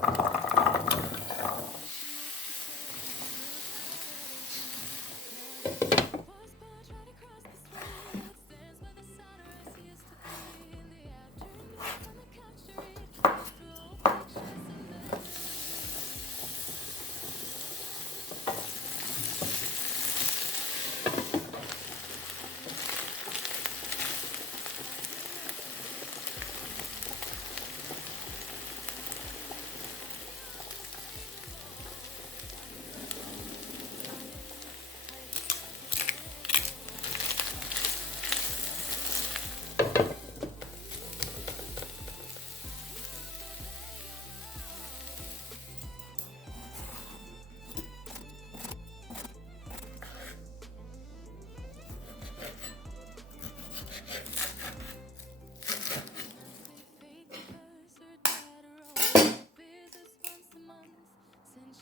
Thank you.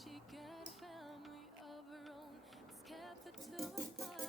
she got a family of her own. It's kept the two apart.